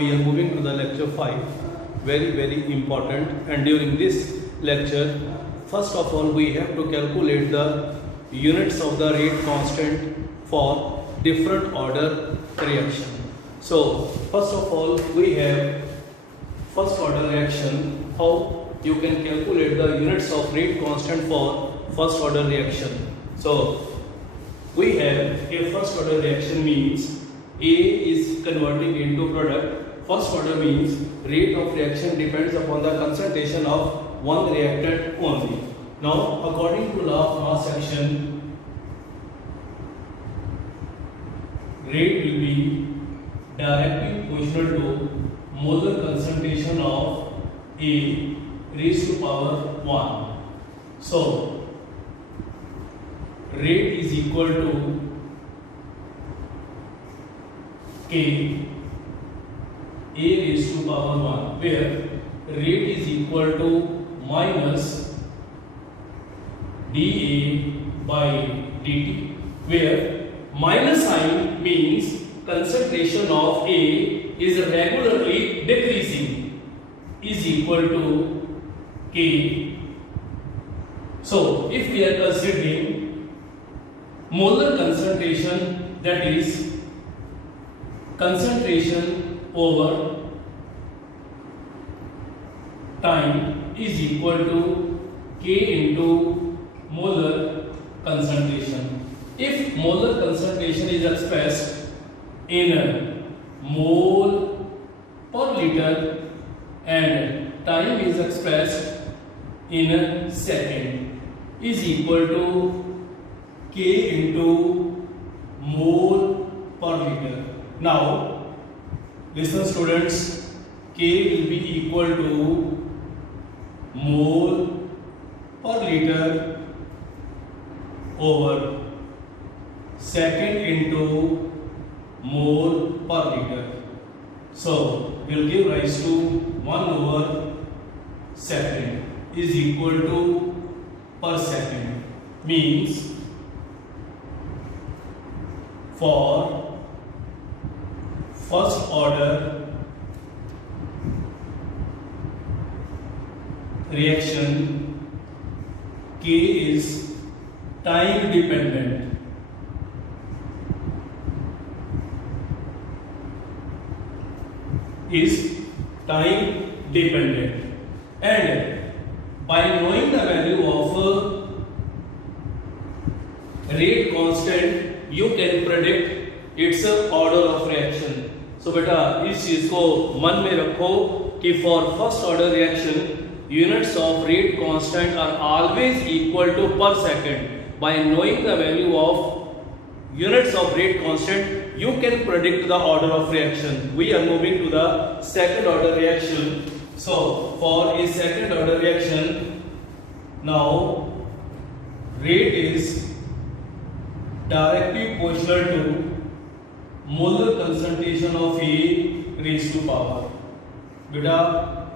we are moving to the lecture 5, very important. And during this lecture, first of all we have to calculate the units of the rate constant for different order reaction. So first of all we have first order reaction. How you can calculate the units of rate constant for first order reaction? So we have a first order reaction means A is converting into product. First order means rate of reaction depends upon the concentration of one reactant only. Now according to law of mass action, rate will be directly proportional to molar concentration of A raised to power 1. So rate is equal to K A raised to power 1, where rate is equal to minus dA by dt, where minus sign means concentration of A is regularly decreasing, is equal to K. So if we are considering molar concentration, that is concentration over time, is equal to K into molar concentration. If molar concentration is expressed in mole per liter and time is expressed in second, is equal to K into mole per liter. Now listen students, K will be equal to mole per liter over second into mole per liter. So will give rise to 1 over second is equal to per second, means for first order reaction, K is time dependent. Is time dependent, and by knowing the value of rate constant you can predict its order of reaction. So बेटा इस चीज को मन में रखो कि for first order reaction units of rate constant are always equal to per second. By knowing the value of units of rate constant, you can predict the order of reaction. We are moving to the second order reaction. So for a second order reaction, now rate is directly proportional to molar concentration of A raised to power. Beta,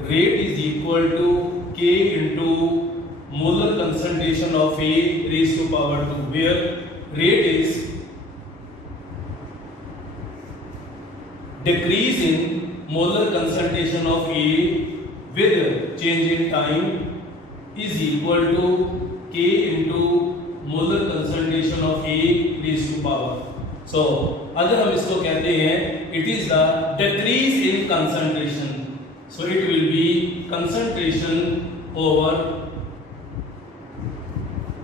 rate is equal to K into molar concentration of A raised to power 2, where rate is decrease in molar concentration of A with change in time is equal to K into molar concentration of A raised to power. So अगर हम इसको कहते हैं it is the decrease in concentration, so it will be concentration over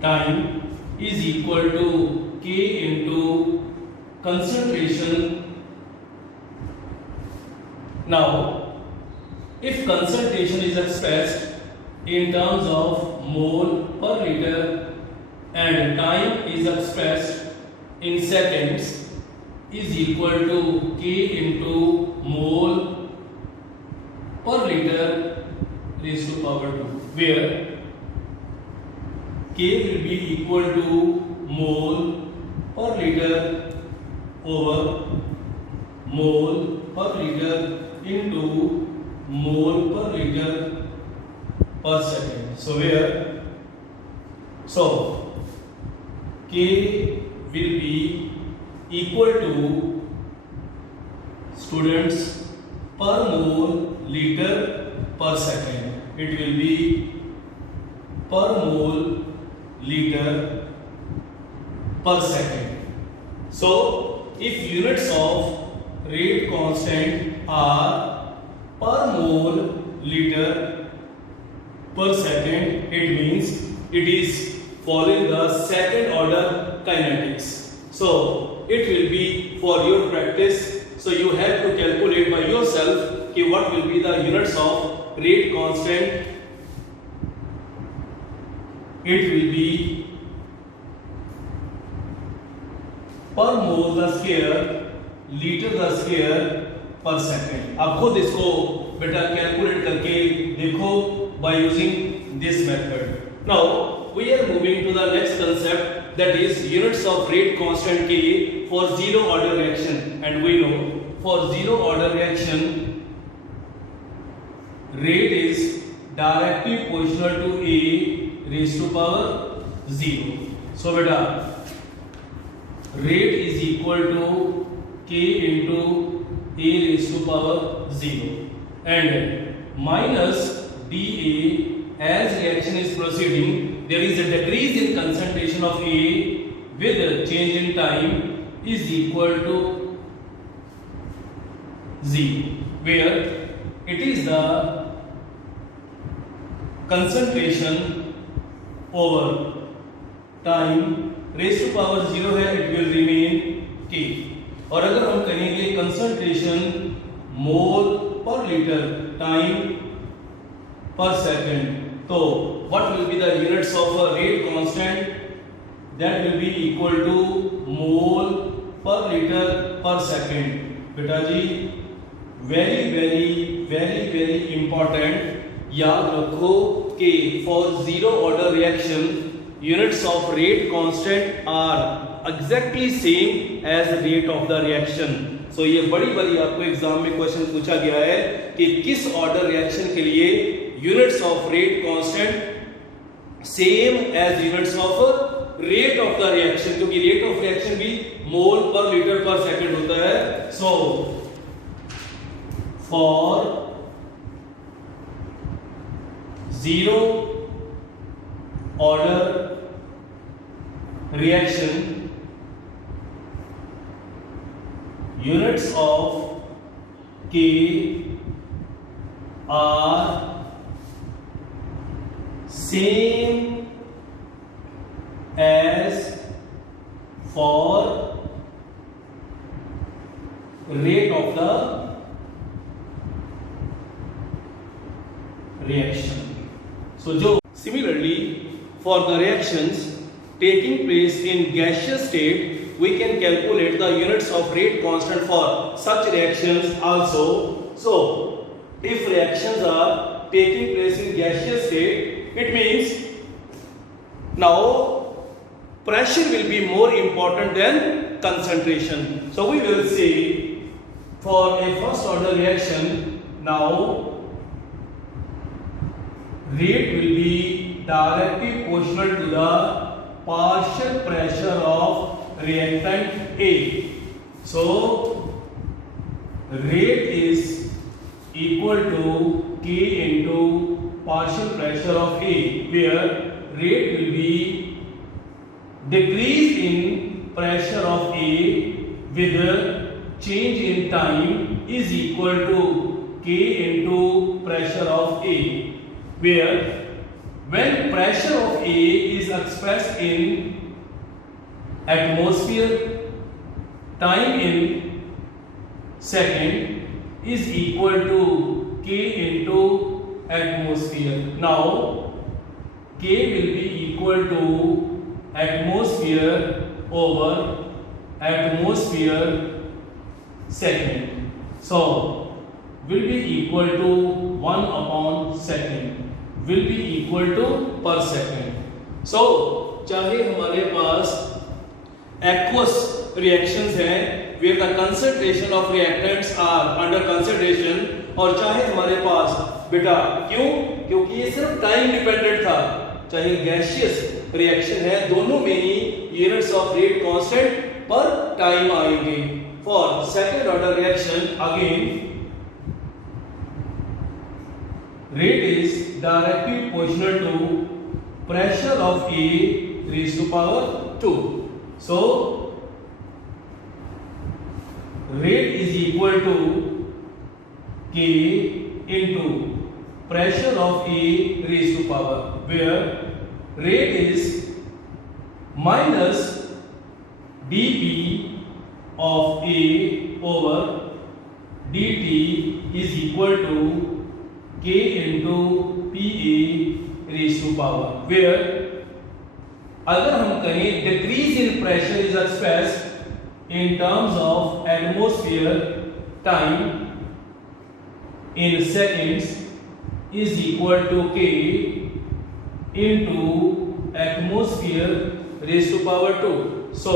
time is equal to K into concentration. Now if concentration is expressed in terms of mole per liter and time is expressed in seconds, is equal to K into mole per liter raised to power 2, where K will be equal to mole per liter over mole per liter into mole per liter per second. So where K will be equal to students, per mole liter per second. It will be per mole liter per second. So if units of rate constant are per mole liter per second, it means it is following the second order kinetics. So it will be for your practice. So you have to calculate by yourself what will be the units of rate constant. It will be per mole the square liter the square per second. आप खुद इसको बेटा calculate करके देखो by using this method. Now we are moving to the next concept, that is units of rate constant K for zero order reaction. And we know for zero order reaction rate is directly proportional to A raised to power 0. So beta rate is equal to K into A raised to power 0 and minus dA. As reaction is proceeding, there is a decrease in concentration of A with a change in time is equal to 0, where it is the concentration over time raised to power 0 है, it will remain K. और अगर हम कहेंगे concentration mole per liter time per second, तो what will be the units of a rate constant? That will be equal to mole per liter per second. बेटा जी very important, याद रखो कि for zero order reaction units of rate constant are exactly same as the rate of the reaction. So ये बड़ी आपको exam में question पूछा गया है कि किस ऑर्डर रिएक्शन के लिए units of rate constant same as units of rate of the reaction, क्योंकि rate of reaction भी mole per liter per second होता है. So for zero order reaction units of K are same as for rate of the reaction. So similarly for the reactions taking place in gaseous state, we can calculate the units of rate constant for such reactions also. So if reactions are taking place in gaseous state, it means now pressure will be more important than concentration. So we will say for a first order reaction, now rate will be directly proportional to the partial pressure of reactant A. So rate is equal to K into partial pressure of A, where rate will be decrease in pressure of A with a change in time is equal to K into pressure of A, where when pressure of A is expressed in atmosphere, time in second is equal to K into atmosphere. Now K will be equal to atmosphere over atmosphere second. So will be equal to 1 upon second, will be equal to per second. So चाहे हमारे पास aqueous reactions हैं where the concentration of reactants are under concentration, और चाहे हमारे पास बेटा क्योंकि ये सिर्फ टाइम डिपेंडेंट था, चाहे गैसियस रिएक्शन है, दोनों में ही यूनिट्स ऑफ रेट कांस्टेंट पर टाइम आएंगे. for second order reaction, again rate is directly proportional to pressure of A raised to power 2. So rate is equal to K into pressure of A raised to power, where rate is minus dP of A over dt is equal to K into PA raised to power, where अगर हम कहें decrease in pressure is expressed in terms of atmosphere time in seconds is equal to K into atmosphere raised to power 2. So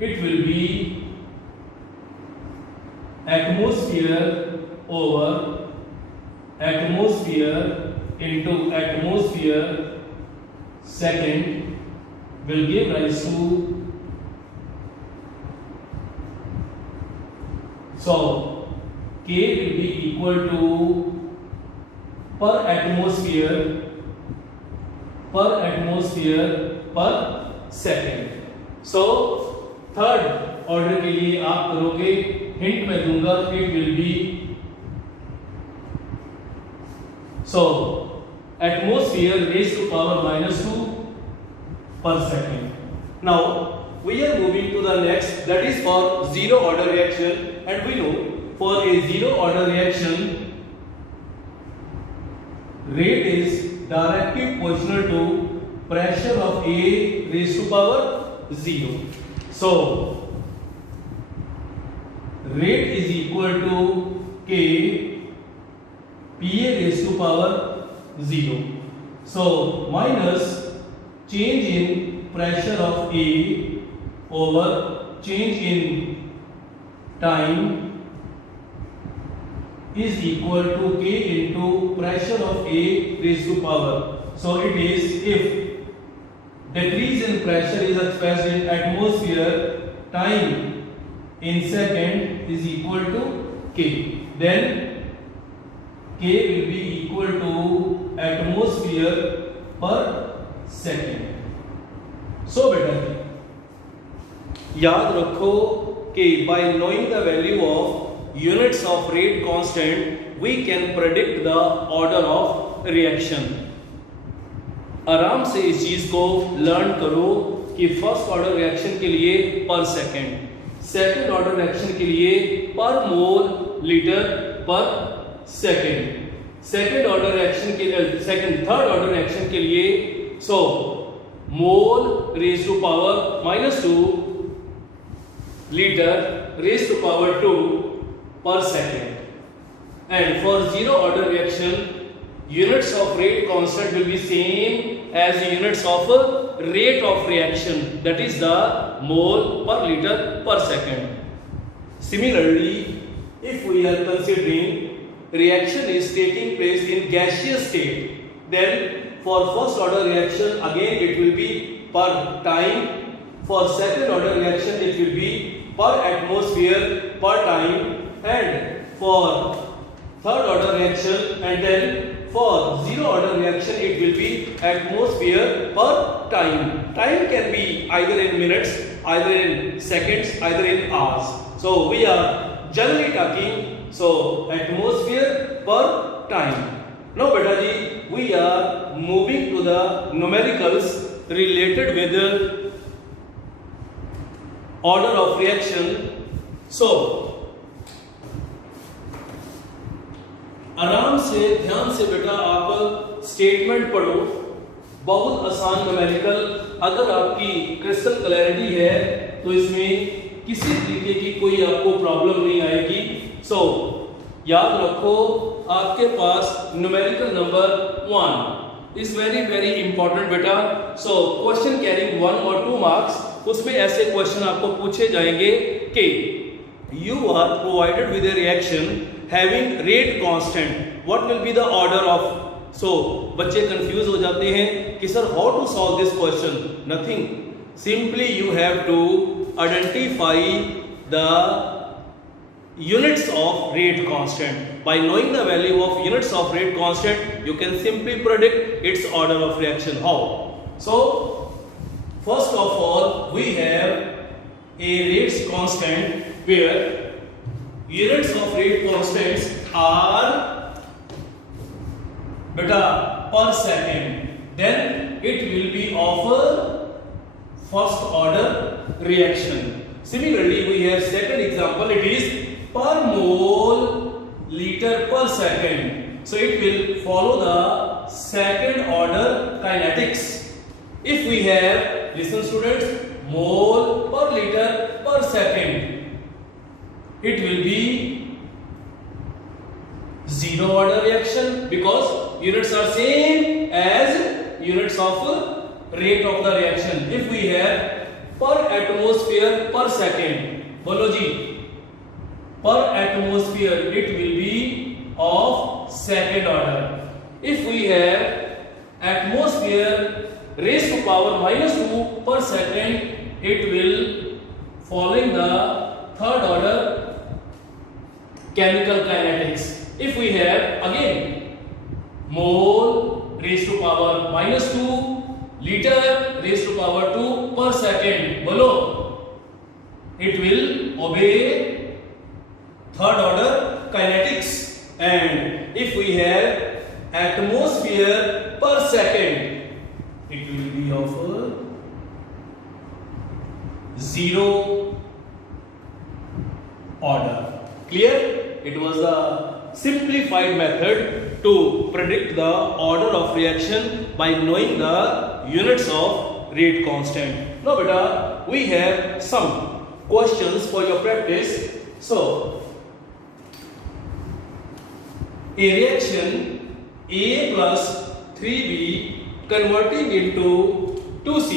it will be atmosphere over atmosphere into atmosphere second will give rise to, so K will be equal to per atmosphere per second. So third order के लिए आप करोगे, hint में दूंगा, it will B, so atmosphere raised to power minus 2 per second. Now we are moving to the next, that is for zero order reaction, and we know for a zero order reaction rate is directly proportional to pressure of A raised to power 0. So rate is equal to K PA raised to power 0. So minus change in pressure of A over change in time is equal to K into pressure of A raised to power. So it is, if decrease in pressure is expressed in atmosphere time in second is equal to K, then K will be equal to atmosphere per second. So बेटा याद रखो कि by knowing the value of units of rate constant we can predict the order of reaction. आराम से इस चीज को learn करो कि फर्स्ट ऑर्डर रिएक्शन के लिए पर सेकंड, सेकंड ऑर्डर रिएक्शन के लिए per mole litre per second, second order reaction के लिए थर्ड ऑर्डर रिएक्शन के लिए so mole raise to power -2 litre raise to power 2 per second. And for zero order reaction, units of rate constant will be same as the units of rate of reaction, that is the mole per liter per second. Similarly, if we are considering reaction is taking place in gaseous state, then for first order reaction again it will be per time, for second order reaction it will be per atmosphere per time, and for third order reaction, and then for zero order reaction it will be atmosphere per time. Time can be either in minutes, either in seconds, either in hours. So we are generally talking so atmosphere per time. Now beta ji, we are moving to the numericals related with the order of reaction. So आराम से ध्यान से बेटा आप statement पढ़ो, बहुत आसान numerical, अगर आपकी क्रिस्टल क्लैरिटी है तो इसमें किसी तरीके की कोई आपको प्रॉब्लम नहीं आएगी. सो याद रखो आपके पास numerical number 1 is very very important बेटा. सो क्वेश्चन कैरिंग 1 और 2 मार्क्स, उसमें ऐसे क्वेश्चन आपको पूछे जाएंगे कि you are provided with a reaction having rate constant, what will be the order of. So बच्चे कंफ्यूज हो जाते हैं कि sir how to solve this question. Nothing, simply you have to identify the units of rate constant. By knowing the value of units of rate constant, you can simply predict its order of reaction. How? So, first of all, we have a rates constant where units of rate constants are beta per second. Then it will be of a first order reaction. Similarly, we have second example. It is per mole liter per second. So it will follow the second order kinetics. If we have, listen students, mole per liter per second, it will be zero order reaction because units are same as units of rate of the reaction. If we have per atmosphere per second, bolo ji, per atmosphere, it will be of second order. If we have atmosphere raised to power -2 per second, it will following the third order chemical kinetics. If we have again mole raised to power -2, liter raised to power 2 per second, below, it will obey third order kinetics. And if we have atmosphere per second, it will be of zero order. Clear? It was a simplified method to predict the order of reaction by knowing the units of rate constant. Now beta, we have some questions for your practice. So, a reaction A plus 3B converting into 2C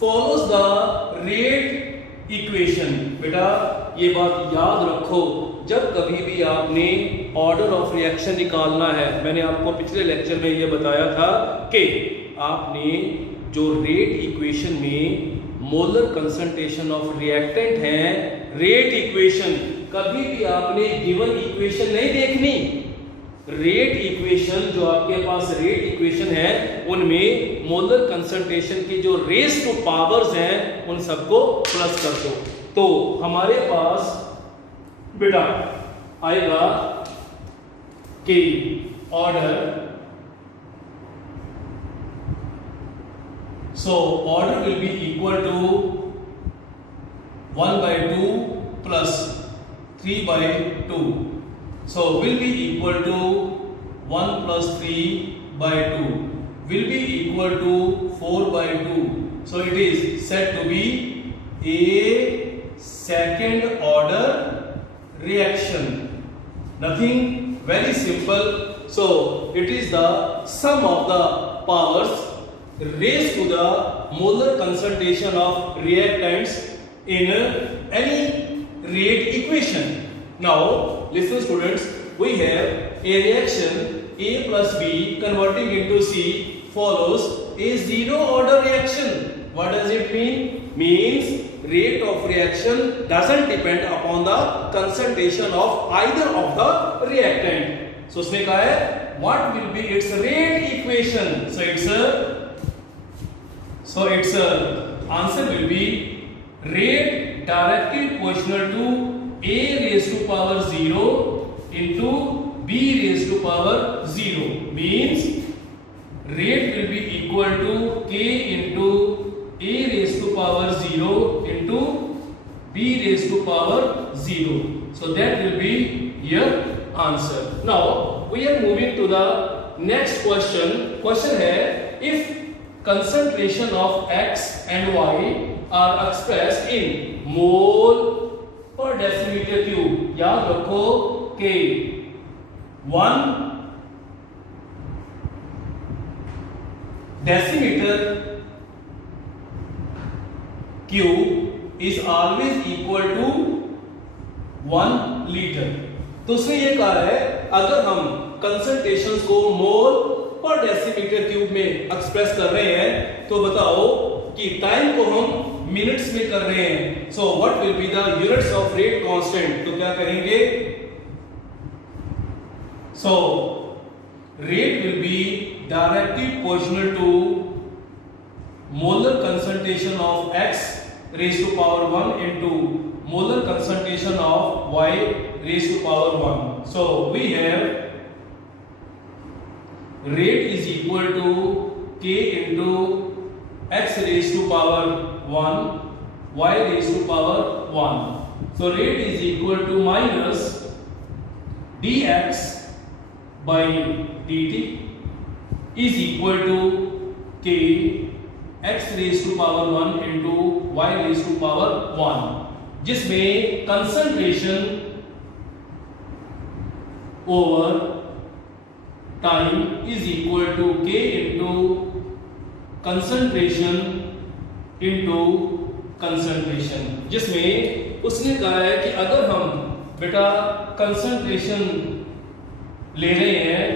follows the rate equation. बेटा ये बात याद रखो, जब कभी भी आपने order of reaction निकालना है, मैंने आपको पिछले लेक्चर में ये बताया था कि आपने जो रेट इक्वेशन में मोलर कंसंट्रेशन ऑफ रिएक्टेंट है, रेट इक्वेशन कभी भी आपने गिवन इक्वेशन नहीं देखनी। रेट इक्वेशन जो आपके पास रेट इक्वेशन है उनमें मोलर कंसंट्रेशन की जो रेस टू पावर्स हैं उन सबको प्लस कर दो, तो हमारे पास बेटा आएगा कि order, so order will be equal to 1/2 plus 3/2. So will be equal to 1 plus 3/2 will be equal to 4/2. So it is said to be a second order reaction. Nothing, very simple. So it is the sum of the powers raised to the molar concentration of reactants in any rate equation. Now listen students, we have a reaction A plus B converting into C follows a zero order reaction. What does it mean? Means rate of reaction doesn't depend upon the concentration of either of the reactant. So उसने कहा है what will be its rate equation? So its answer will be rate directly proportional to A raised to power 0 into B raised to power 0, means rate will be equal to K into A raised to power 0 into B raised to power 0. So that will be your answer. Now we are moving to the next question. Question है, if concentration of X and Y are expressed in mole per decimetre cube, याद रखो कि 1 decimetre cube is always equal to 1 litre. तो उसने ये कहा है अगर हम कंसंट्रेशंस को मोल पर डेसीमीटर क्यूब में एक्सप्रेस कर रहे हैं तो बताओ कि टाइम को हम मिनट्स में कर रहे हैं, so what will be the units of rate constant, तो क्या करेंगे, so rate will be directly proportional to molar concentration of x raised to power 1 into molar concentration of y raised to power 1. So we have rate is equal to k into x raised to power 1 y raised to power 1. So rate is equal to minus dx by dt is equal to k x raised to power 1 into y raised to power 1, जिसमें concentration over time is equal to k into concentration into concentration, जिसमें उसने कहा है कि अगर हम बेटा concentration ले रहे हैं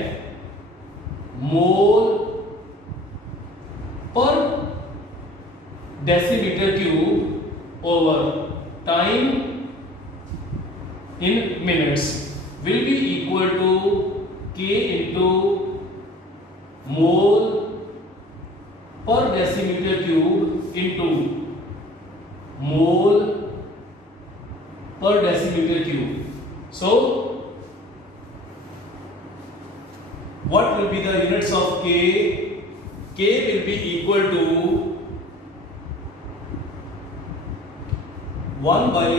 mole per decimetre cube over time in minutes will be equal to k into mole per decimetre cube into mole per decimetre cube. So what will be the units of k? K will be equal to 1 by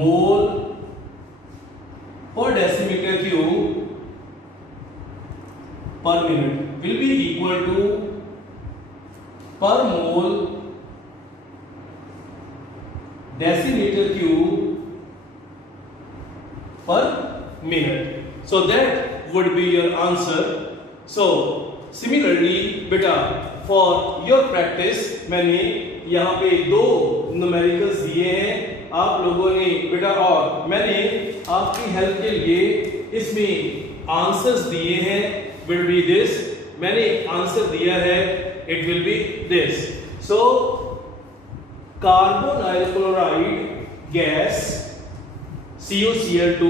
mole per decimeter cube per minute will be equal to per mole decimeter cube per minute. So that would be your answer. So similarly beta for your practice मैंने यहाँ पे दो numericals दिए हैं आप लोगों ने बेटा, और मैंने आपकी हेल्प के लिए इसमें आंसर्स दिए हैं. विल बी दिस, मैंने आंसर दिया है, it will be this. So carbonyl chloride gas CuCl2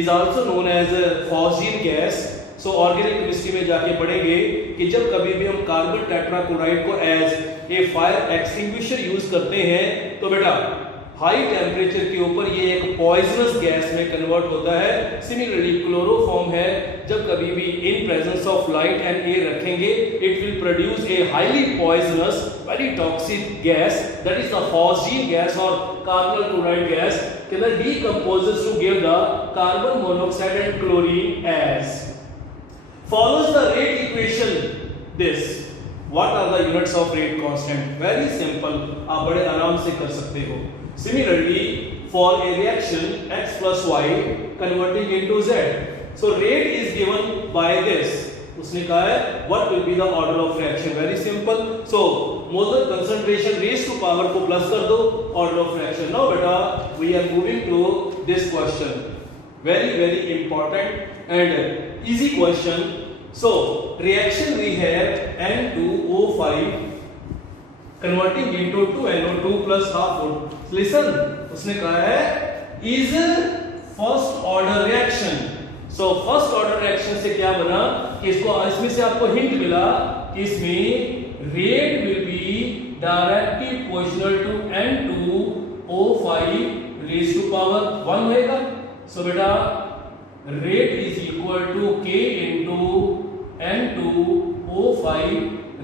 is also known as a fossil gas. So organic chemistry में जाके पढ़ेंगे कि जब कभी भी हम कार्बन टेट्राक्लोराइड को as a fire extinguisher use करते हैं तो बेटा हाई टेम्परेचर के ऊपर ये एक पॉइजनस गैस में कन्वर्ट होता है. सिमिलरली क्लोरोफॉर्म है, जब कभी भी in presence of light and air रखेंगे it will produce a highly poisonous very toxic gas, that is the phosgene gas और carbonyl chloride gas can decomposes to give the carbon monoxide and chlorine as. Follows the rate equation this. What are the units of rate constant? Very simple, आप बड़े आराम से कर सकते हो. Similarly, for a reaction x plus y converting into z, so rate is given by this. उसने कहा है what will be the order of reaction? Very simple. So molar concentration raised to power को plus कर दो, order of reaction. Now बेटा we are moving to this question. Very important and easy question. So reaction we have N2O5 converting into 2NO2 plus half wood. Listen, उसने कहा है is first order reaction. So first order reaction से क्या बना कि इसमें से आपको हिंट मिला कि इसमें rate will be directly proportional to N2O5 raised to power 1 होएगा. So बेटा rate is equal to k into N2O5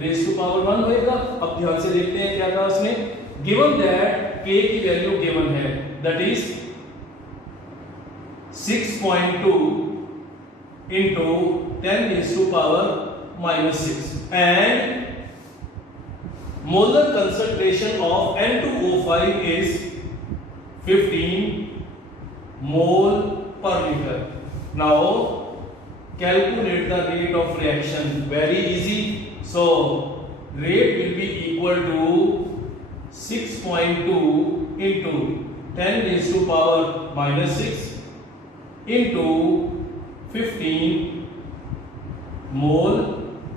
raised to power 1 होएगा. अब ध्यान से देखते हैं क्या कहा उसने. Given that k की वैल्यू गिवन है, that is 6.2 into 10 raised to power minus 6 and molar concentration of N2O5 is 15 mole per liter. Now calculate the rate of reaction. Very easy. So rate will be equal to 6.2 into 10 raised to power minus 6 into 15 mole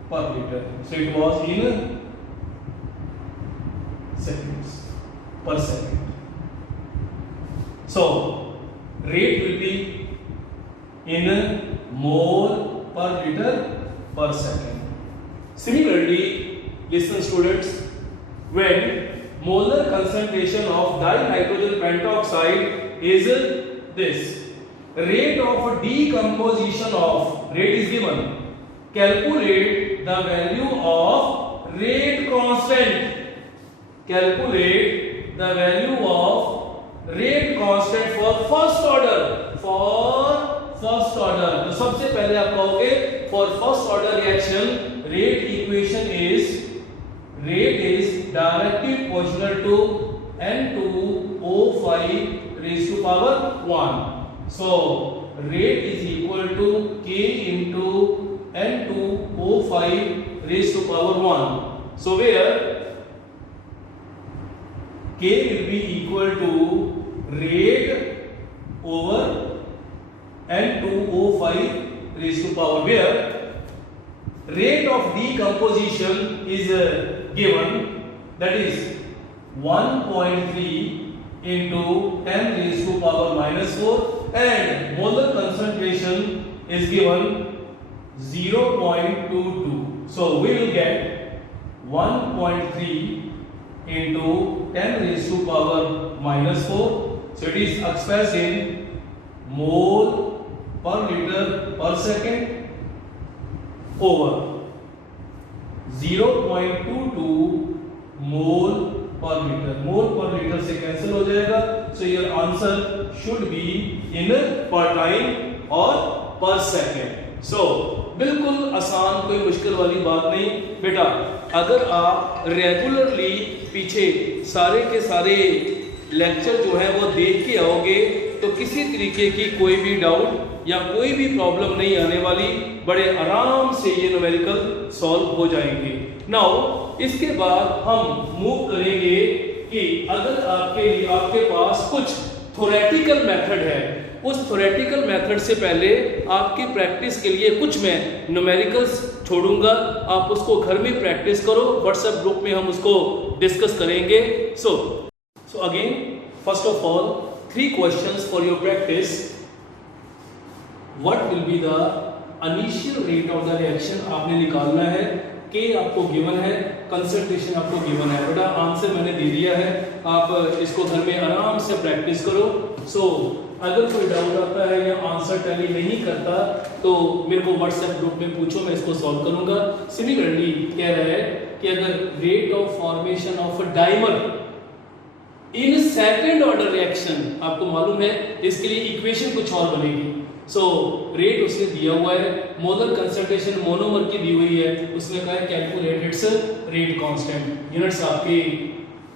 per liter. So it was in seconds per second. So rate will be in mole per liter per second. Similarly, listen students, when molar concentration of dinitrogen pentoxide is this, rate of decomposition of, rate is given, calculate the value of rate constant, calculate the value of rate constant for first order, तो सबसे पहले आप कहोगे for first order reaction rate equation is, rate is directly proportional to N2O5 raised to power 1. So rate is equal to K into N2O5 raised to power 1. So where K will be equal to rate over N2O5 raised to power, where rate of decomposition is given, that is 1.3 into 10 raised to power minus 4, and molar concentration is given 0.22. So we will get 1.3 into 10 raised to power minus 4. So it is expressed in mole per liter per second over 0.22 mole per liter. Mole per liter से cancel हो जाएगा. So your answer should be in per time or per second. So बिल्कुल आसान, कोई मुश्किल वाली बात नहीं बेटा. अगर आप रेगुलरली पीछे सारे के सारे लेक्चर जो है वो देख के आओगे तो किसी तरीके की कोई भी डाउट या कोई भी प्रॉब्लम नहीं आने वाली. बड़े आराम से ये न्यूमेरिकल सॉल्व हो जाएंगे. नाउ इसके बाद हम मूव करेंगे कि अगर आपके पास कुछ थ्योरेटिकल मेथड है, उस थ्योरेटिकल मेथड से पहले आपकी प्रैक्टिस के लिए कुछ मैं न्यूमेरिकल्स छोड़ूंगा. आप उसको घर में प्रैक्टिस करो. व्हाट्सएप ग्रुप में हम उसको डिस्कस करेंगे. So again, first of all, 3 questions for your practice. What will be the initial rate of the reaction आपने निकालना है. K आपको गिवन है, कंसंट्रेशन आपको गिवन है. बेटा आंसर मैंने दे दिया है, आप इसको घर में आराम से प्रैक्टिस करो. So अगर कोई डाउट आता है या आंसर टैली नहीं करता तो मेरे को व्हाट्सएप ग्रुप में पूछो, मैं इसको सॉल्व करूंगा. सिमिलरली कह रहा है कि अगर rate of formation of dimer in second order reaction, आपको मालूम है इसके लिए इक्वेशन कुछ और बनेगी. सो रेट उसने दिया हुआ है, मोलर कंसंट्रेशन मोनोमर की दी हुई है, उसने कहा है calculate its rate constant. Units आपके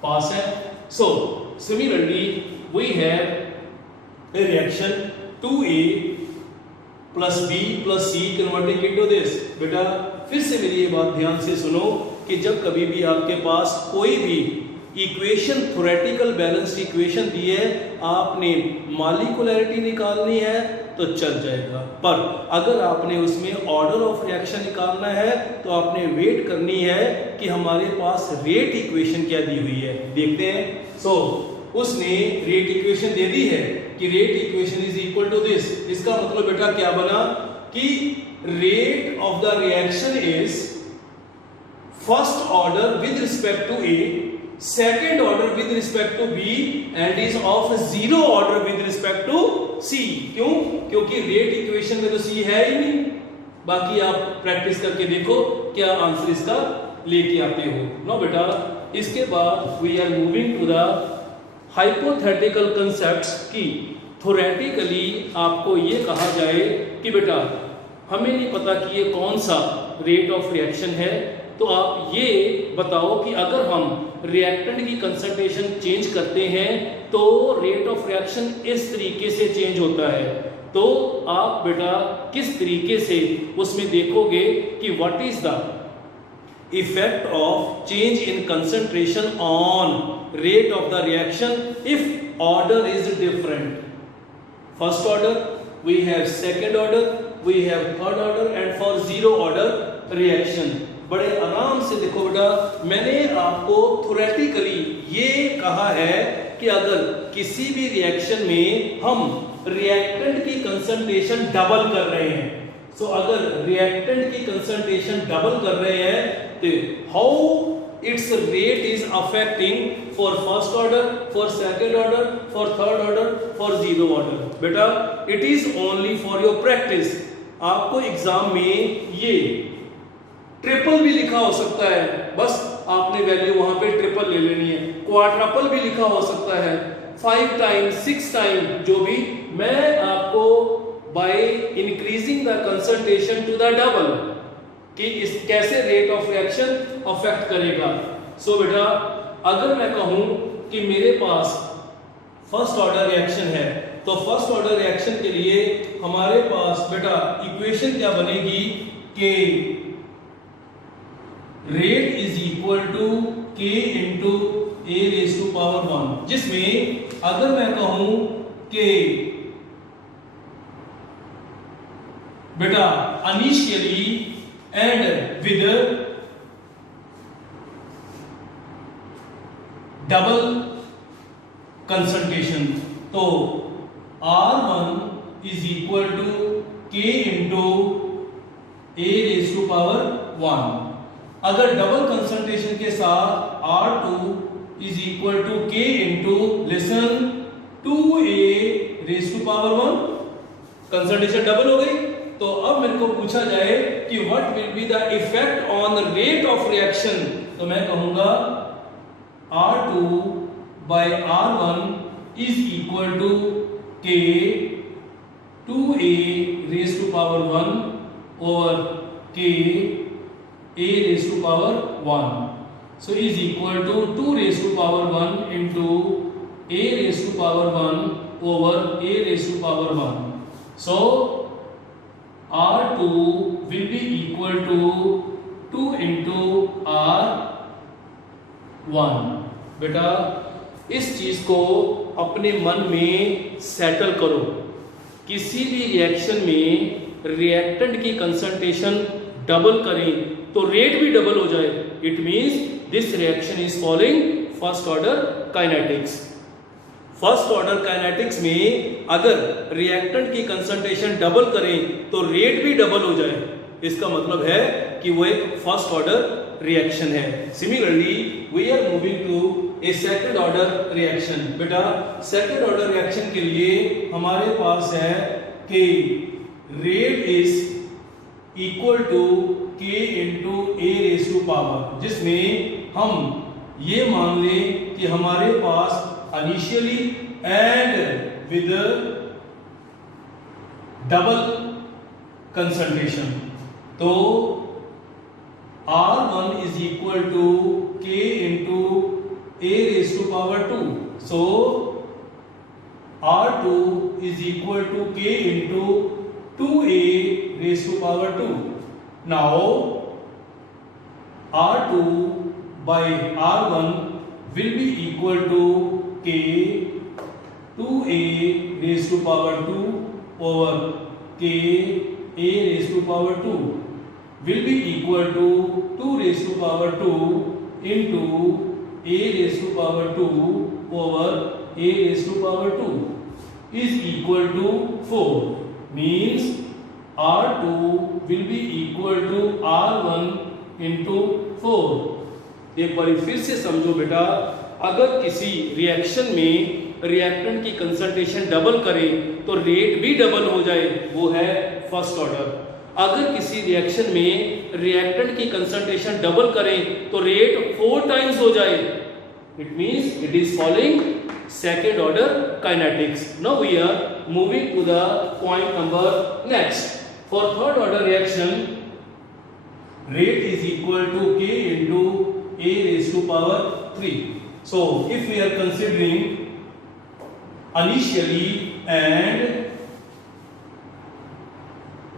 पास है. So similarly we have a reaction 2A plus B plus C converting into this. बेटा फिर से मेरी ये बात ध्यान से सुनो कि जब कभी भी आपके पास कोई भी इक्वेशन, थ्योरेटिकल बैलेंस इक्वेशन दी है, आपने मॉलिक्यूलरिटी निकालनी है तो चल जाएगा. पर अगर आपने उसमें ऑर्डर ऑफ रिएक्शन निकालना है तो आपने वेट करनी है कि हमारे पास रेट इक्वेशन क्या दी हुई है. देखते हैं. सो उसने रेट इक्वेशन दे दी है कि rate equation is equal to this. इसका मतलब बेटा क्या बना कि rate of the reaction is first order with respect to A, second order with respect to B and is of zero order with respect to C. क्यों? क्योंकि rate equation में तो सी है ही नहीं. बाकी आप प्रैक्टिस करके देखो क्या आंसर इसका लेके आते हो. नो बेटा, इसके बाद we are moving to the hypothetical concepts की थ्योरेटिकली आपको ये कहा जाए कि बेटा हमें नहीं पता कि ये कौन सा रेट ऑफ रिएक्शन है, तो आप ये बताओ कि अगर हम रिएक्टेंट की कंसंट्रेशन चेंज करते हैं तो रेट ऑफ रिएक्शन इस तरीके से चेंज होता है. तो आप बेटा किस तरीके से उसमें देखोगे कि what is the effect of change in concentration on rate of the reaction if order is different. First order, we have second order, we have third order, and for zero order reaction बड़े आराम से देखो बेटा, मैंने आपको theoretically ये कहा है कि अगर किसी भी रिएक्शन में हम रिएक्टेंट की कंसंट्रेशन डबल कर रहे हैं, सो अगर रिएक्टेंट की कंसंट्रेशन डबल कर रहे हैं तो how its rate is affecting for first order, for second order, for third order, for zero order. बेटा it is only for your practice. आपको एग्जाम में ये ट्रिपल भी लिखा हो सकता है, बस आपने वैल्यू वहां पे ट्रिपल ले लेनी है। क्वाड्रपल भी लिखा हो सकता है, 5 टाइम 6 टाइम, जो भी। मैं आपको by increasing the concentration to the double कि इस कैसे रेट ऑफ रिएक्शन अफेक्ट करेगा। सो बेटा अगर मैं कहूं कि मेरे पास फर्स्ट ऑर्डर रिएक्शन है, तो फर्स्ट ऑर्डर रिएक्शन के लिए हमारे पास बेटा इक्वेशन क्या बनेगी कि rate is equal to k into A raise to power 1, जिसमें अगर मैं कहूं कि बेटा initially and with double concentration, तो R1 is equal to K into A raised to power 1। अगर डबल कंसंट्रेशन के साथ R2 is equal to K into listen 2A raised to power 1, concentration double हो गई। तो अब मेरे को पूछा जाए कि what will be the effect on rate of reaction, तो मैं कहूंगा R2 by R1 is equal to K 2A raised to power 1 over K A raised to power 1, so is equal to 2 raised to power 1 into A raised to power 1 over A raised to power 1, so R2 will be equal to 2 into R1। बेटा इस चीज को अपने मन में settle करो। किसी भी रिएक्शन में रिएक्टेंट की कंसंट्रेशन डबल करें तो रेट भी डबल हो जाए, it means this reaction is following first order kinetics. First order kinetics में अगर रिएक्टेंट की कंसंट्रेशन डबल करें तो रेट भी डबल हो जाए, इसका मतलब है कि वो एक फर्स्ट ऑर्डर रिएक्शन है। Similarly we are moving to A second order reaction. बेटा सेकंड ऑर्डर रिएक्शन के लिए हमारे पास है कि rate is equal to k into A raise to power, जिसमें हम ये मान लें कि हमारे पास initially and with double concentration, तो R1 is equal to K into A raised to power 2, so R2 is equal to K into 2A raised to power 2. Now R2 by R1 will be equal to K 2A raised to power 2 over K A raised to power 2 will be equal to 2 raised to power 2 into A raised to power 2 over A raised to power 2 is equal to 4, means R2 will be equal to R1 into 4। एक बार फिर से समझो बेटा, अगर किसी reaction में reactant की concentration double करें तो रेट भी डबल हो जाए, वो है फर्स्ट ऑर्डर। अगर किसी रिएक्शन में रिएक्टेंट की कंसंट्रेशन डबल करें तो रेट 4 टाइम्स हो जाए, it means it is following second order kinetics. Now we are moving to the point number next. For third order reaction rate is equal to k into A raised to power 3. So if we are considering initially and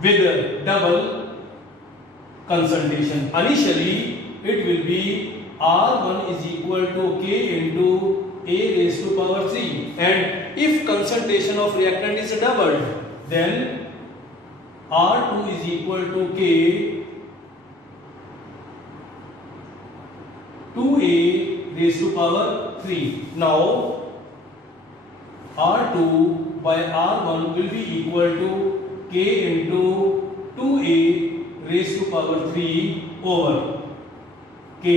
with double concentration, initially it will be R1 is equal to K into A raised to power 3, and if concentration of reactant is doubled, then R2 is equal to K 2a raised to power 3. Now R2 by R1 will be equal to k into 2a raised to power 3 over k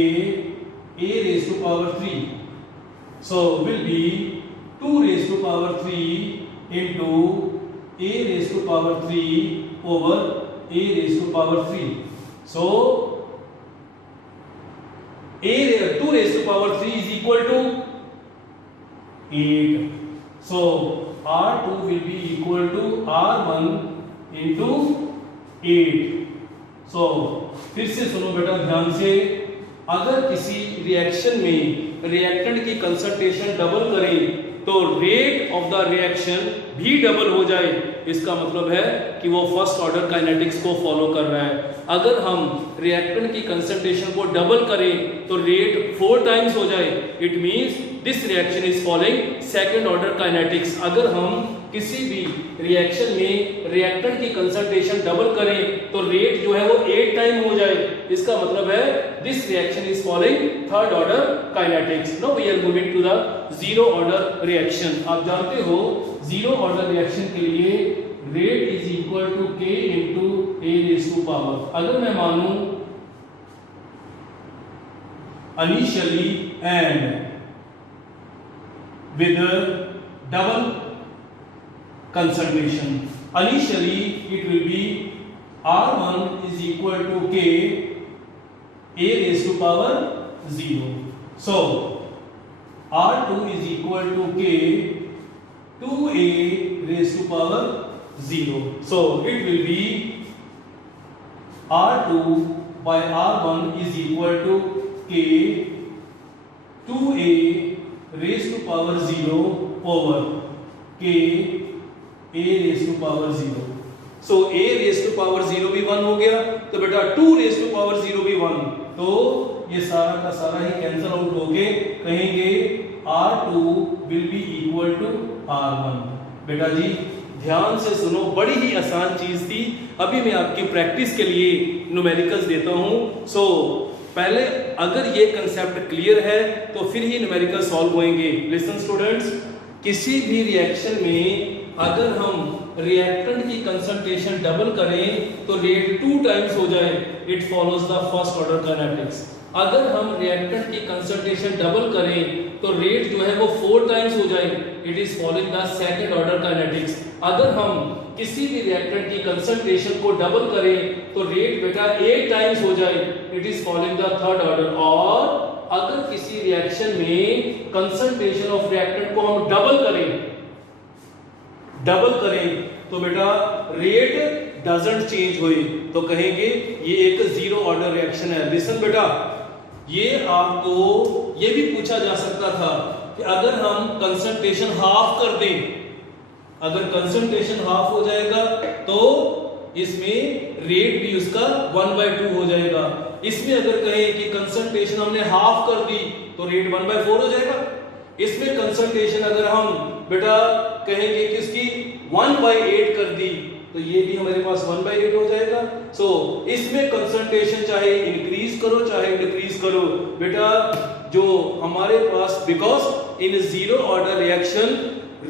a raised to power 3. So will be 2 raised to power 3 into a raised to power 3 over a raised to power 3. So a 2 raised to power 3 is equal to 8. So R2 will be equal to R1 into 8. So फिर से सुनो बेटा ध्यान से, अगर किसी reaction में reactant की कंसंट्रेशन डबल करें तो रेट ऑफ द रिएक्शन भी डबल हो जाए, इसका मतलब है कि वो फर्स्ट ऑर्डर काइनेटिक्स को फॉलो कर रहा है। अगर हम रिएक्टेंट की कंसंट्रेशन को डबल करें तो रेट 4 टाइम्स हो जाए, it means this reaction is following second order kinetics. अगर हम किसी भी रिएक्शन में रिएक्टेंट की कंसंट्रेशन डबल करें तो रेट जो है वो 8 टाइम हो जाए, इसका मतलब है this reaction is following third order kinetics. Now we are moving to the zero order reaction. आप जानते हो जीरो ऑर्डर रिएक्शन के लिए rate is equal to k into a raise to power. अगर मैं मानूं initially and with double concentration, initially it will be R1 is equal to k a raised to power 0. So R2 is equal to k 2a raised to power 0. So it will be R2 by R1 is equal to k 2a raised to power 0 over k a raised to power 0. So a raised to power 0 भी 1 हो गया, तो बेटा 2 raised to power 0 भी 1, तो ये सारा का सारा ही कैंसिल आउट हो के कहेंगे R2 will be equal to R1। बेटा जी ध्यान से सुनो, बड़ी ही आसान चीज थी। अभी मैं आपकी प्रैक्टिस के लिए न्यूमेरिकल्स देता हूं। सो पहले अगर ये कंसेप्ट क्लियर है तो फिर ही न्यूमेरिकल सॉल्व होंगे। लिसन स्टूडेंट्स, किसी भी रिएक्शन में अगर हम रिएक्टेंट की कंसंट्रेशन डबल करें तो रेट 2 टाइम्स हो जाए, it follows the first order kinetics. अगर हम रिएक्टेंट की कंसंट्रेशन डबल करें तो रेट जो है वो 4 टाइम्स हो जाए, it is following the second order kinetics. अगर हम किसी भी रिएक्टेंट की कंसंट्रेशन को डबल करें तो रेट बेटा 8 टाइम्स हो जाए, it is following the third order. और अगर किसी रिएक्शन में कंसंट्रेशन ऑफ रिएक्टेंट को हम डबल करें तो बेटा रेट डजंट चेंज हुई, तो कहेंगे ये एक जीरो ऑर्डर रिएक्शन है। लिसन बेटा, ये आपको ये भी पूछा जा सकता था कि अगर हम कंसंट्रेशन हाफ कर दें, अगर कंसंट्रेशन हाफ हो जाएगा तो इसमें रेट भी उसका 1/2 हो जाएगा। इसमें अगर कहें कि कंसंट्रेशन हमने हाफ कर दी तो रेट 1/4 हो जाएगा। इसमें कंसंट्रेशन अगर हम बेटा कहेंगे कि इसकी 1/8 कर दी तो ये भी हमारे पास 1/8 हो जाएगा। सो इसमें कंसंट्रेशन चाहे इंक्रीज करो चाहे डिक्रीज करो बेटा, जो हमारे पास because in zero order reaction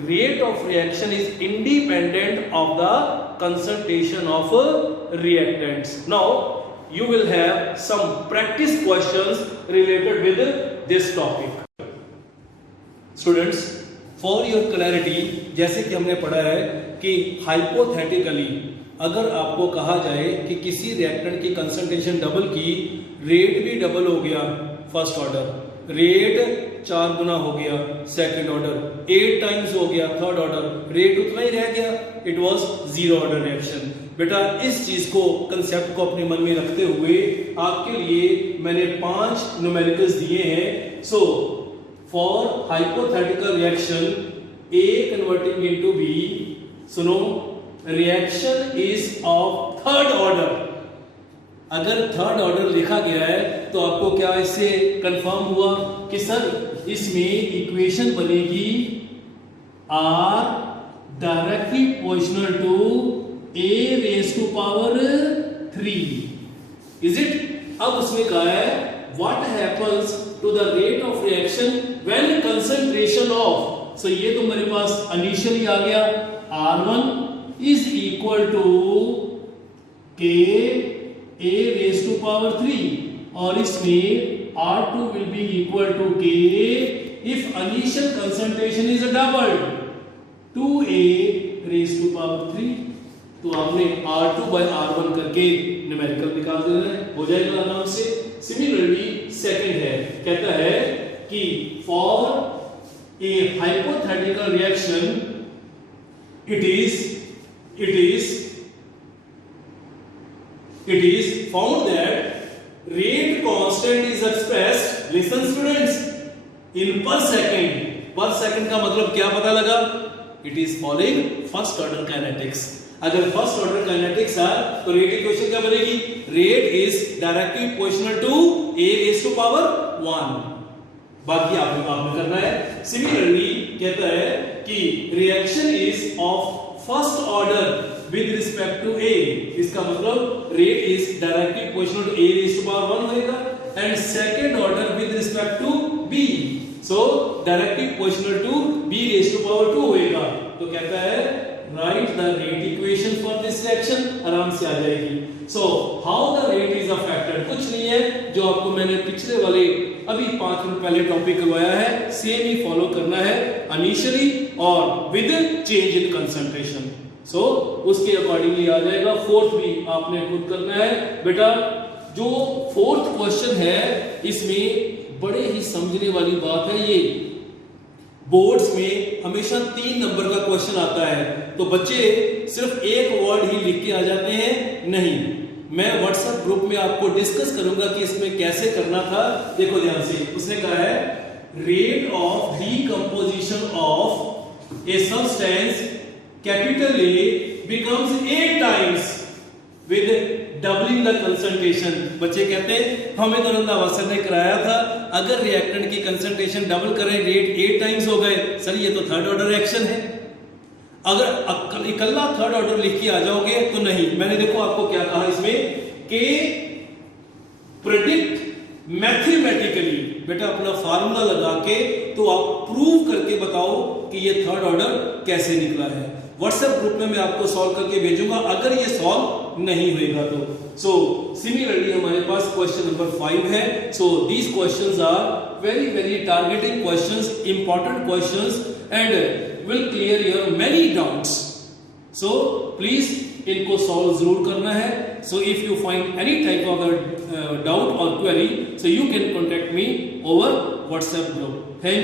rate of reaction is independent of the concentration of reactants. Now you will have some practice questions related with this topic. Students, for your clarity, जैसे कि हमने पढ़ा है कि hypothetically अगर आपको कहा जाए कि किसी रिएक्टेंट की कंसंट्रेशन डबल की, रेट भी डबल हो गया फर्स्ट ऑर्डर, रेट 4 गुना हो गया सेकंड ऑर्डर, 8 टाइम्स हो गया थर्ड ऑर्डर, रेट उतना ही रह गया, it was zero order reaction. बेटा इस चीज को कंसेप्ट को अपने मन में रखते हुए आपके लिए मैंने 5 न्यूमेरिकल्स दिए हैं। So for hypothetical reaction A converting into B, सुनो, reaction is of third order. अगर थर्ड ऑर्डर लिखा गया है तो आपको क्या इससे कंफर्म हुआ कि सर इसमें इक्वेशन बनेगी R directly proportional to A raise to power 3, is it? अब उसमें कहा है what happens to the rate of reaction when concentration of, so ये तो मेरे पास इनिशियली आ गया, R1 is equal to K A raise to power 3 और इसमें R2 will be equal to K if initial concentration is doubled 2A raised to power 3। तो आपने R2 by R1 करके न्यूमेरिकल निकाल देना है, हो जाएगा आराम से। सिमिलरली सेकंड है, कहता है कि for a hypothetical reaction it is found that rate constant is expressed, listen students, in per second। per second का मतलब क्या पता लगा? it is following first order kinetics। अगर फर्स्ट ऑर्डर काइनेटिक्स है तो रेट इक्वेशन क्या बनेगी? Rate is directly proportional to a raise to power 1। बाकी आपने काम करना है। सिमिलरली कहता है कि reaction is of first order with respect to a, इसका मतलब rate is directly proportional to a raise to power 1 होएगा and second order with respect to b, so directly proportional to b raise to power 2 होएगा। तो कहता है write the rate equation for this reaction, आराम से आ जाएगी। So how the rate is affected, कुछ नहीं है जो आपको मैंने पिछले वाले अभी 5 मिनट पहले टॉपिक करवाया है, सेम ही फॉलो करना है इनिशियली और विद चेंज इन कंसंट्रेशन। सो उसके अकॉर्डिंगली आ जाएगा। फोर्थ भी आपने खुद करना है बेटा। जो फोर्थ क्वेश्चन है इसमें बड़े ही समझने वाली बात है, ये बोर्ड्स में हमेशा 3 नंबर का क्वेश्चन आता है, तो बच्चे सिर्फ एक वर्ड ही लिख के आ जाते हैं, नहीं, मैं व्हाट्सएप ग्रुप में आपको डिस्कस करूंगा कि इसमें कैसे करना था। देखो ध्यान से, उसने कहा है rate of decomposition of a substance capital A becomes 8 times with doubling the concentration. बच्चे कहते हैं हमें तो रंधावा सर ने कराया था, अगर रिएक्टेंट की कंसंट्रेशन डबल करें रेट 8 टाइम्स हो गए। सर ये तो थर्ड ऑर्डर रिएक्शन है, अगर इकल्ला थर्ड ऑर्डर लिख के आ जाओगे तो नहीं। मैंने देखो आपको क्या कहा इसमें कि प्रेडिक्ट मैथमेटिकली, बेटा अपना फार्मूला लगा के तो आप प्रूव करके बताओ कि ये थर्ड ऑर्डर कैसे निकला है। व्हाट्सएप ग्रुप में मैं आपको सॉल्व करके भेजूंगा अगर ये सॉल्व नहीं होएगा तो। सो सिमिलरली हमारे पास क्वेश्चन नंबर 5 है। So these questions are very very targeting questions, important questions and will clear your many doubts. So please इनको सॉल्व जरूर करना है। So if you find any type of doubt और query, so you can contact me over WhatsApp group. Thank